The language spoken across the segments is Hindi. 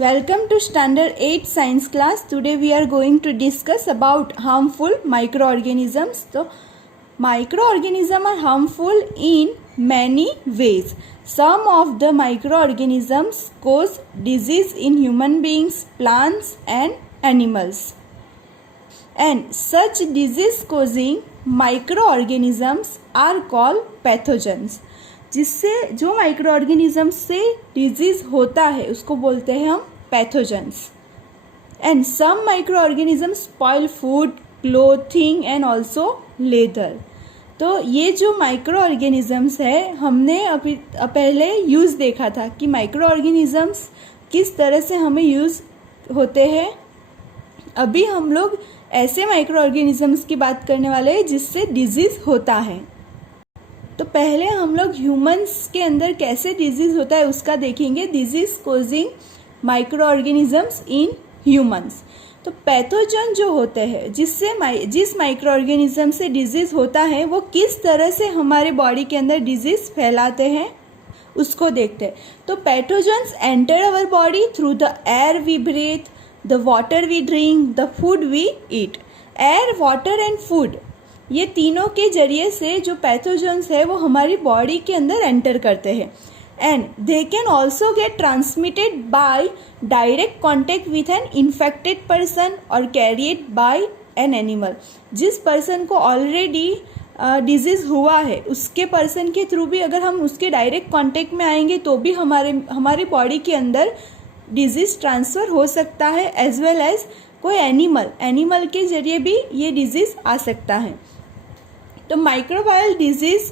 Welcome to Standard 8 Science class. Today we are going to discuss about harmful microorganisms. So, microorganisms are harmful in many ways. Some of the microorganisms cause disease in human beings, plants and animals. And such disease causing microorganisms are called pathogens. जिससे जो माइक्रो ऑर्गेनिज्म से डिजीज होता है उसको बोलते हैं हम pathogens. And some micro organism spoil food, clothing and also leather. तो ये जो माइक्रो ऑर्गेनिजम्स है हमने अभी पहले यूज़ देखा था कि माइक्रो ऑर्गेनिजम्स किस तरह से हमें यूज़ होते हैं. अभी हम लोग ऐसे माइक्रो ऑर्गेनिजम्स की बात करने वाले हैं जिससे डिजीज़ होता है. तो पहले हम लोग ह्यूमंस के अंदर कैसे डिजीज़ होता है उसका देखेंगे. Disease causing micro organisms in humans. तो पैथोजन जो होते हैं जिस माइक्रो ऑर्गेनिज्म से डिजीज़ होता है वो किस तरह से हमारे बॉडी के अंदर डिजीज़ फैलाते हैं उसको देखते हैं. तो pathogens enter our body through the air we breathe, the water we drink, the food we eat. Air, water and food, ये तीनों के जरिए से जो पैथोजेंस है वो हमारी बॉडी के अंदर एंटर करते हैं. And they can also get transmitted by direct contact with an infected person और कैरिड बाय एन एनिमल. जिस पर्सन को ऑलरेडी डिजीज़ हुआ है उसके पर्सन के थ्रू भी अगर हम उसके डायरेक्ट कॉन्टेक्ट में आएंगे तो भी हमारी बॉडी के अंदर डिजीज़ ट्रांसफ़र हो सकता है. एज वेल एज कोई एनिमल के जरिए भी ये डिजीज़ आ सकता है. तो microbial disease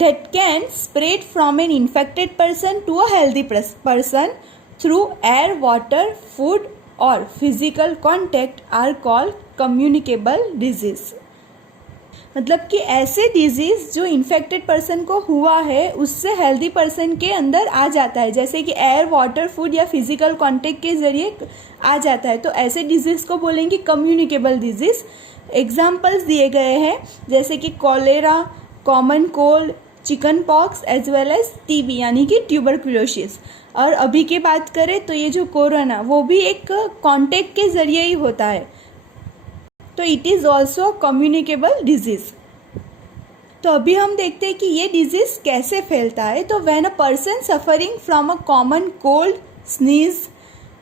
that can spread from an infected person to a healthy person through air, water, food or physical contact are called communicable disease. मतलब कि ऐसे डिजीज़ जो इन्फेक्टेड पर्सन को हुआ है उससे हेल्दी पर्सन के अंदर आ जाता है, जैसे कि एयर, वाटर, फूड या फिजिकल कांटेक्ट के ज़रिए आ जाता है. तो ऐसे डिजीज़ को बोलेंगे कम्युनिकेबल डिजीज़. एग्जाम्पल्स दिए गए हैं जैसे कि cholera, common cold, chicken pox as well as TB यानी कि ट्यूबरकुलोसिस. और अभी की बात करें तो ये जो कोरोना वो भी एक कांटेक्ट के ज़रिए ही होता है. तो it is also communicable disease. तो अभी हम देखते हैं कि ये डिजीज़ कैसे फैलता है. तो when a person suffering from a common cold, sneeze,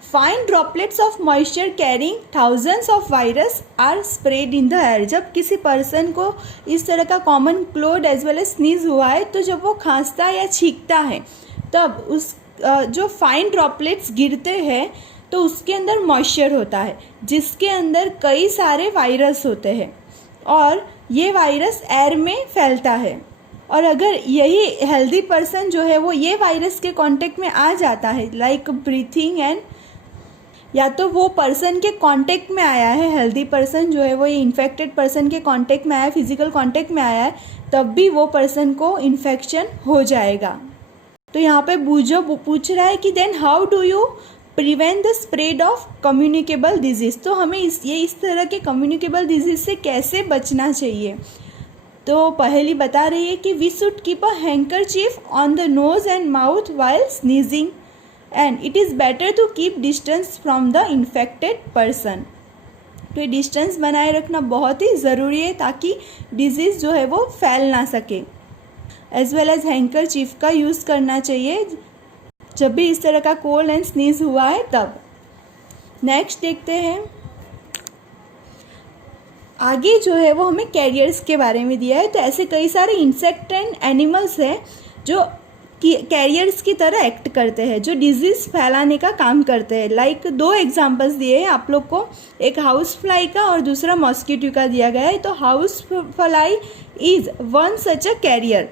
fine droplets of moisture carrying thousands of virus are spread in the air. जब किसी पर्सन को इस तरह का common cold as well as sneeze हुआ है तो जब वो खांसता है या छींकता है तब उस जो फाइन ड्रॉपलेट्स गिरते हैं तो उसके अंदर मॉइस्चर होता है जिसके अंदर कई सारे वायरस होते हैं और ये वायरस एयर में फैलता है. और अगर यही हेल्दी पर्सन जो है वो ये वायरस के कांटेक्ट में आ जाता है लाइक ब्रीथिंग एंड, या तो वो पर्सन के कांटेक्ट में आया है, हेल्दी पर्सन जो है वो ये इन्फेक्टेड पर्सन के कांटेक्ट में आया है, फिजिकल कांटेक्ट में आया है, तब भी वो पर्सन को इन्फेक्शन हो जाएगा. तो यहाँ पे बूझो पूछ रहा है कि then how do you prevent the spread of communicable disease. तो हमें इस तरह के कम्युनिकेबल डिजीज़ से कैसे बचना चाहिए. तो पहली बता रही है कि we should keep a handkerchief on the nose and mouth while sneezing and it is better to keep distance from the infected person. तो ये डिस्टेंस बनाए रखना बहुत ही ज़रूरी है ताकि डिजीज़ जो है वो फैल ना सके. एज वेल एज हैंकरचीफ का यूज़ करना चाहिए जब भी इस तरह का कोल्ड एंड स्नीज हुआ है तब. नेक्स्ट देखते हैं. आगे जो है वो हमें कैरियर्स के बारे में दिया है. तो ऐसे कई सारे इंसेक्ट एंड एनिमल्स हैं जो कैरियर्स की तरह एक्ट करते हैं, जो डिजीज़ फैलाने का काम करते हैं. लाइक दो एग्जांपल्स दिए हैं आप लोग को, एक हाउस फ्लाई का और दूसरा मॉस्किटो का दिया गया है. तो house fly is one such a carrier.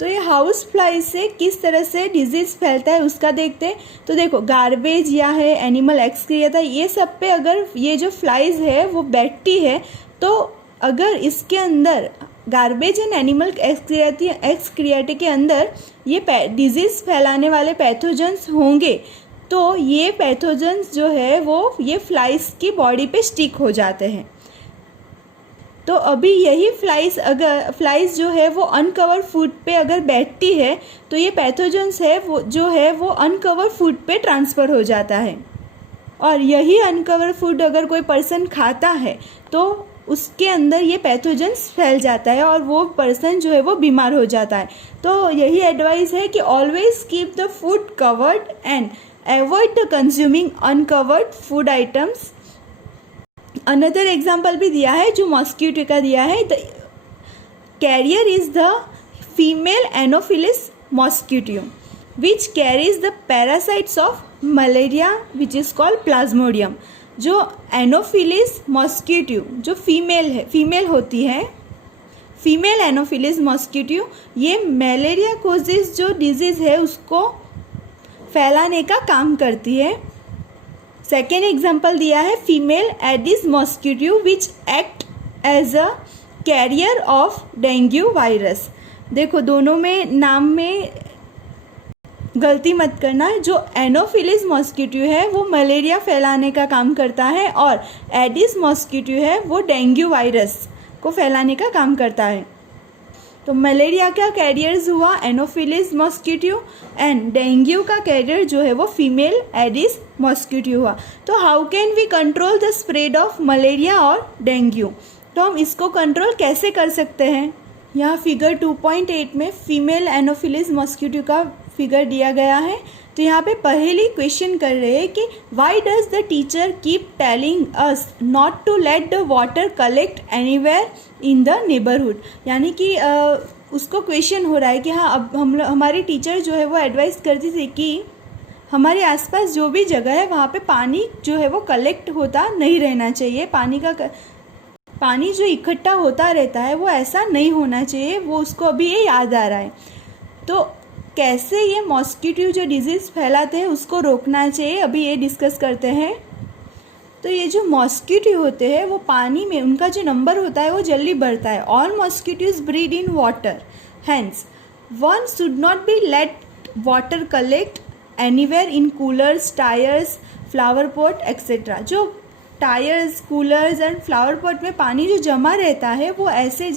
तो ये हाउस फ्लाई से किस तरह से डिजीज़ फैलता है उसका देखते हैं. तो देखो, गार्बेज या है एनिमल एक्सक्रिएटा, ये सब पे अगर ये जो फ्लाइज है वो बैठती है तो अगर इसके अंदर गार्बेज एंड एनिमल एक्सक्रिएटा के अंदर ये डिजीज़ फैलाने वाले पैथोजेंस होंगे तो ये पैथोजेंस जो है वो ये फ्लाइज की बॉडी पे स्टिक हो जाते हैं. तो अभी यही फ्लाइज जो है वो अनकवर्ड फूड पे अगर बैठती है तो ये पैथोजेंस है वो अनकवर्ड फूड पे ट्रांसफ़र हो जाता है, और यही अनकवर्ड फूड अगर कोई पर्सन खाता है तो उसके अंदर ये पैथोजेंस फैल जाता है और वो पर्सन जो है वो बीमार हो जाता है। तो यही एडवाइस है कि always keep the food covered and avoid the consuming uncovered food items. Another example भी दिया है जो मॉस्किटो का दिया है, the carrier is the female anopheles mosquito which carries the parasites of malaria which is called plasmodium. जो एनोफिलिस मॉस्किटो जो फीमेल होती है, फीमेल एनोफिलिस मॉस्किटो, ये मलेरिया कोजेस जो डिजीज़ है उसको फैलाने का काम करती है। सेकेंड एग्जाम्पल दिया है female aedes mosquito which act as a carrier of dengue virus. देखो दोनों में नाम में गलती मत करना, जो एनोफिलिस मॉस्किटो है वो मलेरिया फैलाने का काम करता है और एडिस मॉस्किटो है वो डेंगू वायरस को फैलाने का काम करता है। तो मलेरिया का कैरियर्स हुआ एनोफिलिस मॉस्किटो एंड डेंगू का कैरियर जो है वो फीमेल एडिस मॉस्किटो हुआ। तो how can we control the spread of malaria और डेंगू? तो हम इसको कंट्रोल कैसे कर सकते हैं? यहाँ फिगर 2.8 में फीमेल एनोफिलिस मॉस्किटो का फिगर दिया गया है। तो यहाँ पे पहली क्वेश्चन कर रहे हैं कि why does the teacher keep telling us not to let the water collect anywhere in the neighbourhood. यानी कि उसको क्वेश्चन हो रहा है कि हाँ, अब हमारी टीचर जो है वो एडवाइस करती थी कि हमारे आसपास जो भी जगह है वहाँ पे पानी जो है वो कलेक्ट होता नहीं रहना चाहिए, पानी जो इकट्ठा होता रहता है वो ऐसा नहीं होना चाहिए, वो उसको अभी ये याद आ रहा है। तो कैसे ये मॉस्किटो जो डिजीज़ फैलाते हैं उसको रोकना चाहिए, अभी ये डिस्कस करते हैं। तो ये जो मॉस्किटो होते हैं वो पानी में उनका जो नंबर होता है वो जल्दी बढ़ता है। All mosquitoes breed in water, hence one should not be let water collect anywhere in coolers, tyres, flower pot etcetera. जो tyres, coolers and flower pot में पानी जो जमा रहता है वो ऐसे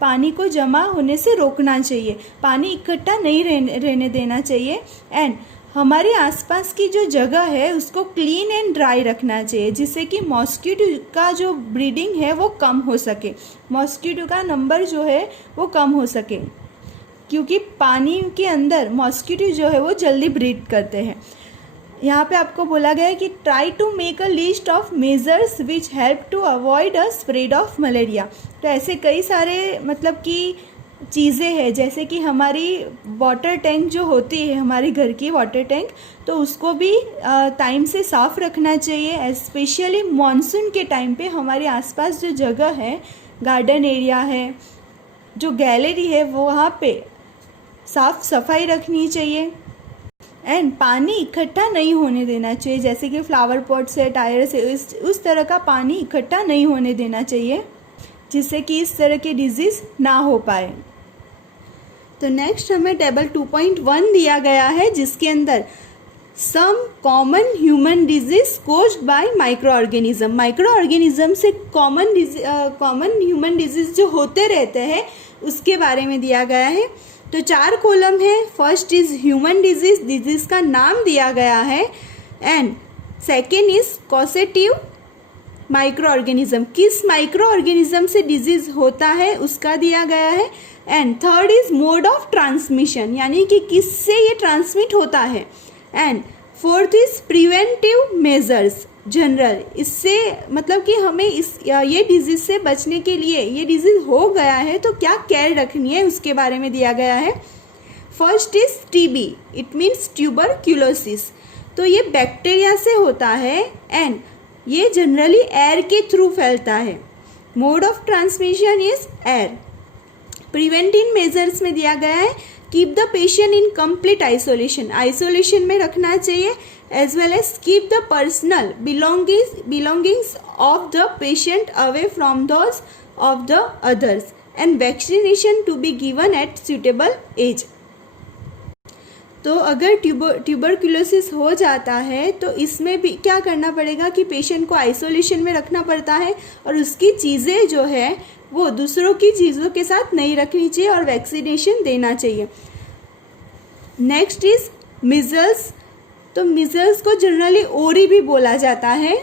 पानी को जमा होने से रोकना चाहिए, पानी इकट्ठा नहीं रहने देना चाहिए। एंड हमारे आसपास की जो जगह है उसको क्लीन एंड ड्राई रखना चाहिए, जिससे कि मॉस्किटो का जो ब्रीडिंग है वो कम हो सके, मॉस्किटो का नंबर जो है वो कम हो सके, क्योंकि पानी के अंदर मॉस्किटो जो है वो जल्दी ब्रीड करते हैं। यहाँ पे आपको बोला गया है कि try to make a list of measures which help to avoid a spread of malaria. तो ऐसे कई सारे मतलब कि चीज़ें हैं, जैसे कि हमारी वाटर टैंक जो होती है, हमारी घर की वाटर टैंक, तो उसको भी टाइम से साफ़ रखना चाहिए। स्पेशली मानसून के टाइम पे हमारे आसपास जो जगह है, गार्डन एरिया है, जो गैलरी है, वो वहाँ पे साफ़ सफाई रखनी चाहिए। एंड पानी इकट्ठा नहीं होने देना चाहिए, जैसे कि फ्लावर पॉट से, टायर से, उस तरह का पानी इकट्ठा नहीं होने देना चाहिए, जिससे कि इस तरह के डिजीज़ ना हो पाए। तो नेक्स्ट हमें टेबल 2.1 दिया गया है, जिसके अंदर some common human disease caused by microorganism. Micro organism से कॉमन ह्यूमन डिजीज जो होते रहते हैं उसके बारे में दिया गया है। तो 4 कॉलम है। First is human disease, disease का नाम दिया गया है। And second is causative micro organism, किस माइक्रो ऑर्गेनिज्म से डिजीज होता है उसका दिया गया है। And third is mode of transmission, यानी कि किससे ये ट्रांसमिट होता है। And fourth is preventive measures general, इससे मतलब कि हमें ये डिजीज से बचने के लिए, ये डिजीज हो गया है तो क्या केयर रखनी है उसके बारे में दिया गया है। First is TB, it means tuberculosis, तो ये बैक्टीरिया से होता है एंड ये जनरली एयर के थ्रू फैलता है। Mode of transmission is air. Preventive measures में दिया गया है keep the patient in complete isolation, isolation में रखना चाहिए, as well as keep the personal belongings of the patient away from those of the others and vaccination to be given at suitable age. तो अगर ट्यूबरक्यूलोसिस हो जाता है तो इसमें भी क्या करना पड़ेगा कि पेशेंट को आइसोलेशन में रखना पड़ता है और उसकी चीज़ें जो है वो दूसरों की चीज़ों के साथ नहीं रखनी चाहिए और वैक्सीनेशन देना चाहिए। Next is measles. तो मिजल्स को जनरली ओरी भी बोला जाता है।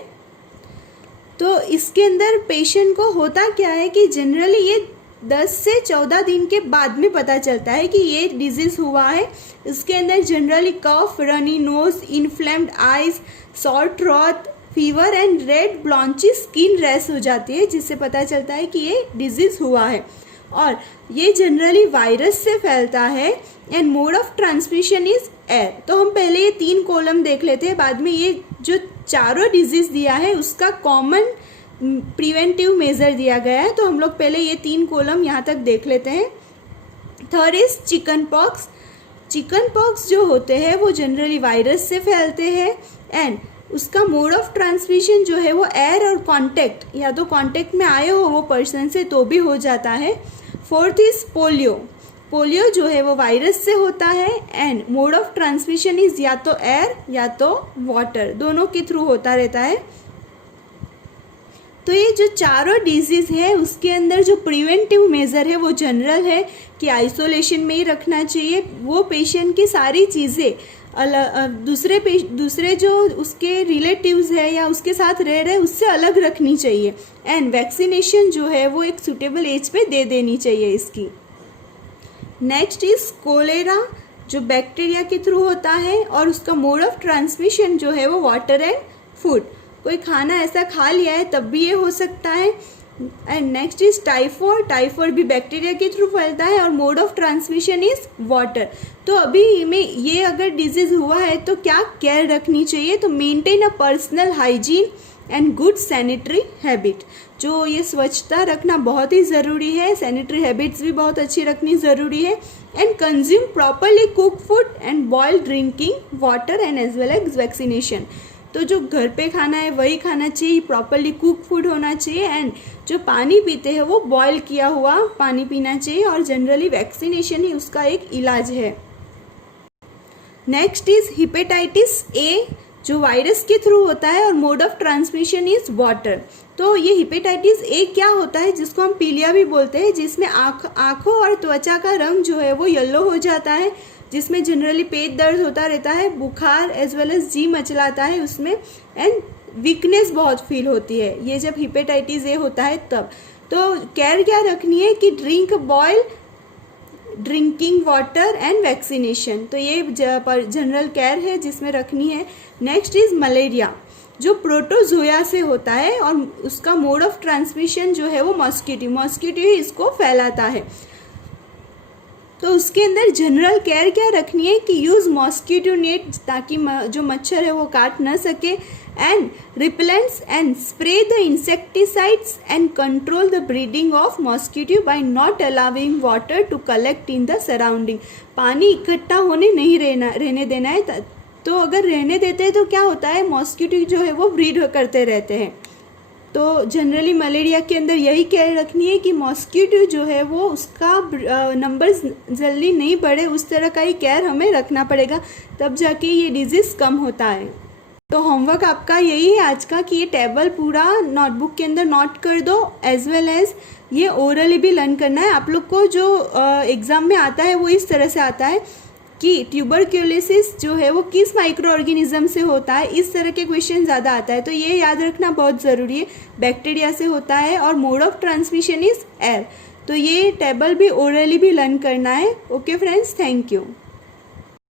तो इसके अंदर पेशेंट को होता क्या है कि जनरली ये 10 से 14 दिन के बाद में पता चलता है कि ये डिजीज़ हुआ है। इसके अंदर generally cough, runny nose, inflamed eyes, sore throat, fever and red blotchy skin rash हो जाती है, जिससे पता चलता है कि ये डिजीज़ हुआ है। और ये जनरली वायरस से फैलता है and mode of transmission is air. तो हम पहले ये 3 कॉलम देख लेते हैं, बाद में ये जो चारों डिजीज़ दिया है उसका कॉमन प्रिवेंटिव मेजर दिया गया है। तो हम लोग पहले ये 3 कॉलम यहाँ तक देख लेते हैं। Third is chicken pox. Chicken pox जो होते हैं वो जनरली वायरस से फैलते हैं एंड उसका मोड ऑफ ट्रांसमिशन जो है वो एयर और कांटेक्ट, या तो कांटेक्ट में आए हो वो पर्सन से तो भी हो जाता है। Fourth is polio. पोलियो जो है वो वायरस से होता है and mode of transmission is या तो एयर या तो वाटर, दोनों के थ्रू होता रहता है। तो ये जो चारों डिजीज़ है उसके अंदर जो प्रिवेंटिव मेजर है वो जनरल है कि आइसोलेशन में ही रखना चाहिए। वो पेशेंट की सारी चीज़ें दूसरे जो उसके रिलेटिव्स है या उसके साथ रह रहे उससे अलग रखनी चाहिए एंड वैक्सीनेशन जो है वो एक सूटेबल एज पे दे देनी चाहिए इसकी। नेक्स्ट इज कोलेरा, जो बैक्टीरिया के थ्रू होता है और उसका मोड ऑफ ट्रांसमिशन जो है वो वाटर एंड फूड। कोई खाना ऐसा खा लिया है तब भी ये हो सकता है। And next is typhoid. Typhoid भी बैक्टीरिया के थ्रू फैलता है और mode of transmission is water. तो अभी में ये अगर डिजीज़ हुआ है तो क्या केयर रखनी चाहिए, तो maintain a personal hygiene and good sanitary habit. जो ये स्वच्छता रखना बहुत ही ज़रूरी है, सैनिटरी हैबिट्स भी बहुत अच्छी रखनी ज़रूरी है। And consume properly cook food and boil drinking water and as well as vaccination. तो जो घर पे खाना है वही खाना चाहिए, प्रॉपरली कुक फूड होना चाहिए एंड जो पानी पीते हैं वो बॉयल किया हुआ पानी पीना चाहिए और जनरली वैक्सीनेशन ही उसका एक इलाज है। नेक्स्ट इज हेपेटाइटिस ए, जो वायरस के थ्रू होता है और mode of transmission is water. तो ये हेपेटाइटिस ए क्या होता है, जिसको हम पीलिया भी बोलते हैं, जिसमें आँखों और त्वचा का रंग जो है वो येलो हो जाता है, जिसमें जनरली पेट दर्द होता रहता है, बुखार एज वेल एज जी मचलाता है उसमें एंड वीकनेस बहुत फील होती है। ये जब हेपेटाइटिस ए होता है तब तो केयर क्या रखनी है कि drink boil drinking water and vaccination. तो ये जनरल केयर है जिसमें रखनी है। नेक्स्ट इज मलेरिया, जो प्रोटोजोया से होता है और उसका मोड ऑफ ट्रांसमिशन जो है वो मॉस्किटो ही इसको फैलाता है। तो उसके अंदर जनरल केयर क्या रखनी है कि यूज़ मॉस्किटो नेट, ताकि जो मच्छर है वो काट ना सके, and repellents and spray the insecticides and control the breeding of mosquito by not allowing water to collect in the surrounding. पानी इकट्ठा होने नहीं रहने देना है। तो अगर रहने देते हैं तो क्या होता है, मॉस्किटो जो है वो ब्रीड करते रहते हैं। तो जनरली मलेरिया के अंदर यही केयर रखनी है कि मॉस्किटो जो है वो उसका नंबर्स जल्दी नहीं बढ़े, उस तरह का ही केयर हमें रखना पड़ेगा, तब जाके ये डिजीज़ कम होता है। तो होमवर्क आपका यही है आज का कि ये टेबल पूरा नोटबुक के अंदर नोट कर दो, एज वेल एज ये ओरली भी लर्न करना है। आप लोग को जो एग्ज़ाम में आता है वो इस तरह से आता है कि ट्यूबरक्यूलोसिस जो है वो किस माइक्रो ऑर्गेनिज्म से होता है, इस तरह के क्वेश्चन ज़्यादा आता है। तो ये याद रखना बहुत ज़रूरी है, बैक्टीरिया से होता है और mode of transmission is air. तो ये टेबल भी ओरली भी लर्न करना है। Okay friends, thank you.